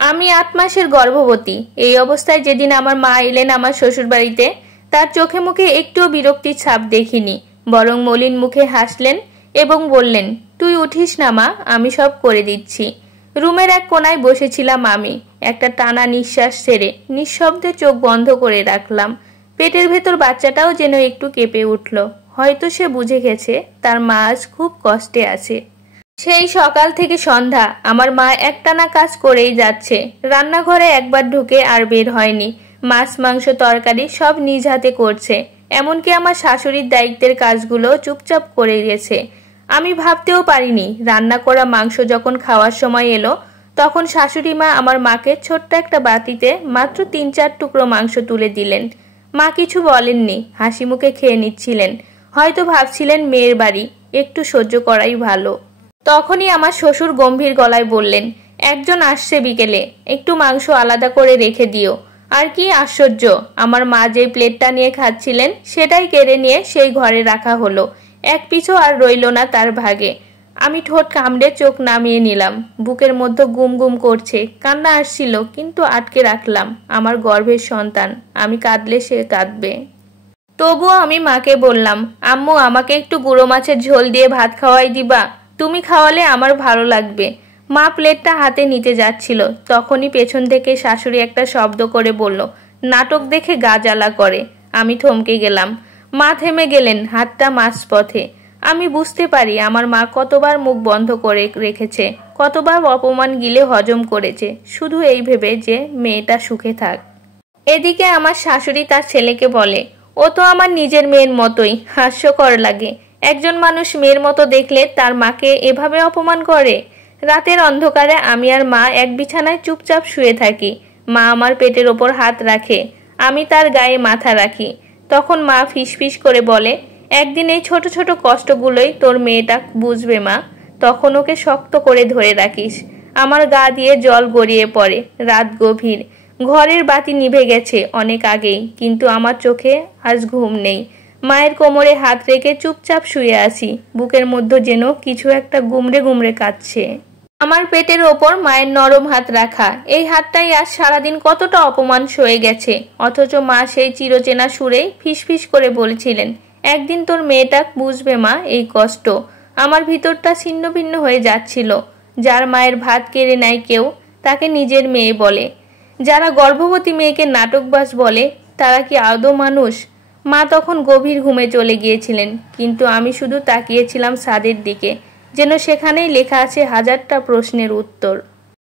আমি ৮ মাসের গর্ভবতী। এই অবস্থায় যেদিন আমার মা এলেন আমার শ্বশুর বাড়িতে, তার চোখে মুখে একটুও বিরক্তির ছাপ দেখিনি, বরং মলিন মুখে হাসলেন এবং বললেন, তুই উঠিস না মা, আমি সব করে দিচ্ছি। রুমের এক কোনায় বসেছিলাম আমি। একটা টানা নিঃশ্বাস ছেড়ে নিঃশব্দে চোখ বন্ধ করে রাখলাম। পেটের ভেতর বাচ্চাটাও যেন একটু কেঁপে উঠল। হয়তো সে বুঝে গেছে তার মা আজ খুব কষ্টে আছে। সেই সকাল থেকে সন্ধ্যা আমার মা একটানা কাজ করেই যাচ্ছে। রান্নাঘরে একবার ঢুকে আর বের হয়নি। মাছ মাংস তরকারি সব নিজ হাতে করছে। এমনকি আমার শাশুড়ির দায়িত্বের কাজগুলো চুপচাপ করে গেছে। আমি ভাবতেও পারিনি রান্না করা মাংস যখন খাওয়ার সময় এলো, তখন শাশুড়ি মা আমার মাকে ছোট্ট একটা বাটিতে মাত্র ৩-৪ টুকরো মাংস তুলে দিলেন। মা কিছু বলেননি, হাসি মুখে খেয়ে নিচ্ছিলেন। হয়তো ভাবছিলেন মেয়ের বাড়ি, একটু সহ্য করাই ভালো। তখনই আমার শ্বশুর গম্ভীর গলায় বললেন, একজন আসছে বিকেলে, একটু মাংস আলাদা করে রেখে দিও। আর কি আশ্চর্য, আমার মা যে প্লেটটা নিয়ে খাচ্ছিলেন সেটাই কেড়ে নিয়ে সেই ঘরে রাখা হলো। এক পিছু আর রইল না তার ভাগে। আমি ঠোঁট কামড়ে চোখ নামিয়ে নিলাম। বুকের মধ্যে গুম গুম করছে, কান্না আসছিল, কিন্তু আটকে রাখলাম। আমার গর্ভের সন্তান, আমি কাঁদলে সে কাঁদবে। তবুও আমি মাকে বললাম, আম্মু আমাকে একটু গুঁড়ো মাছের ঝোল দিয়ে ভাত খাওয়াই দিবা, তুমি খাওয়ালে আমার ভালো লাগবে। মা প্লেটটা হাতে নিতে যাচ্ছিল, তখনই পেছন থেকে শাশুড়ি একটা শব্দ করে বলল, নাটক দেখে গা জ্বালা করে। আমি থমকে গেলাম। মা থেমে গেলেন, হাতটা মাঝপথে। আমি বুঝতে পারি আমার মা কতবার মুখ বন্ধ করে রেখেছে, কতবার অপমান গিলে হজম করেছে, শুধু এই ভেবে যে মেয়েটা সুখে থাক। এদিকে আমার শাশুড়ি তার ছেলেকে বলে, ও তো আমার নিজের মেয়ের মতোই, হাস্যকর লাগে। একজন মানুষ মেয়ের মতো দেখলে তার মাকে এভাবে অপমান করে। রাতের অন্ধকারে আমি আর মা এক বিছানায় চুপচাপ শুয়ে থাকি। মা আমার পেটের ওপর হাত রাখে, আমি তার গায়ে মাথা রাখি। তখন মা ফিসফিস করে বলে, একদিন এই ছোট ছোট কষ্টগুলোই তোর মেয়েটা বুঝবে মা, তখন ওকে শক্ত করে ধরে রাখিস। আমার গা দিয়ে জল গড়িয়ে পড়ে। রাত গভীর, ঘরের বাতি নিভে গেছে অনেক আগেই, কিন্তু আমার চোখে আজ ঘুম নেই। মায়ের কোমরে হাত রেখে চুপচাপ শুয়ে আছি। বুকের মধ্যে যেন কিছু একটা গুমড়ে গুমড়ে কাঁদছে। আমার পেটের ওপর মায়ের নরম হাত রাখা, এই হাতটাই আজ সারাদিন কতটা অপমান সয়ে গেছে। অথচ মা সেই চিরচেনা সুরেই ফিসফিস করে বলেছিলেন, একদিন তোর মেয়েটা বুঝবে মা এই কষ্ট। আমার ভিতরটা ছিন্ন ভিন্ন হয়ে যাচ্ছিল। যার মায়ের ভাত কেড়ে নেয় কেউ, তাকে নিজের মেয়ে বলে। যারা গর্ভবতী মেয়েকে নাটকবাজ বলে, তারা কি আদৌ মানুষ? মা তখন গভীর ঘুমে চলে গিয়েছিলেন, কিন্তু আমি শুধু তাকিয়েছিলাম ছাদের দিকে, যেন সেখানেই লেখা আছে হাজারটা প্রশ্নের উত্তর।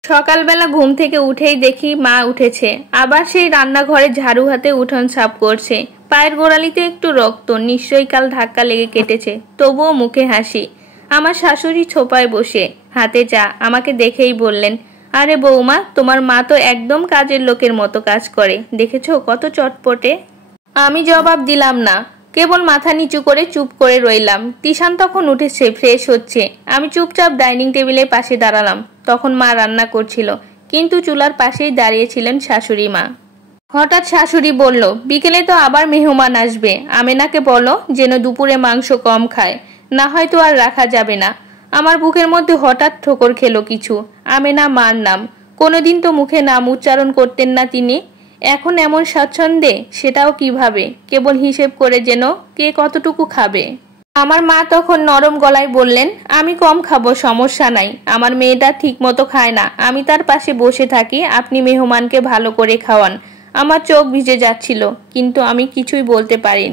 সকালবেলা ঘুম থেকে উঠেই দেখি মা উঠেছে, আবার সেই রান্নাঘরে ঝাড়ু হাতে উঠোন সাফ করছে। পায়ের গোড়ালিতে একটু রক্ত, নিশ্চয়ই কাল ধাক্কা লেগে কেটেছে, তবুও মুখে হাসি। আমার শাশুড়ি ছোপায় বসে, হাতে চা, আমাকে দেখেই বললেন, আরে বৌমা, তোমার মা তো একদম কাজের লোকের মতো কাজ করে, দেখেছো কত চটপটে। আমি জবাব দিলাম না, কেবল মাথা নিচু করে চুপ করে রইলাম। তিশান তখন উঠেছে, ফ্রেশ হচ্ছে। আমি চুপচাপ ডাইনিং টেবিলের পাশে দাঁড়ালাম। তখন মা রান্না করছিল, কিন্তু চুলার পাশেই দাঁড়িয়েছিলেন শাশুড়ি মা। হঠাৎ শাশুড়ি বলল, বিকেলে তো আবার মেহমান আসবে, আমেনাকে বলো যেন দুপুরে মাংস কম খায়, না হয়তো আর রাখা যাবে না। আমার বুকের মধ্যে হঠাৎ ঠোকর খেলো কিছু। আমেনা মার নাম, কোনোদিন তো মুখে নাম উচ্চারণ করতেন না তিনি, এখন এমন স্বাচ্ছন্দ্যে, সেটাও কিভাবে? কেবল হিসেব করে যেন কে কতটুকু খাবে। আমার মা তখন নরম গলায় বললেন, আমি কম খাবো, সমস্যা নাই, আমার মেয়েটা ঠিক মতো খায় না, আমি তার পাশে বসে থাকি, আপনি মেহমানকে ভালো করে খাওয়ান। আমার চোখ ভিজে যাচ্ছিল, কিন্তু আমি কিছুই বলতে পারিনি।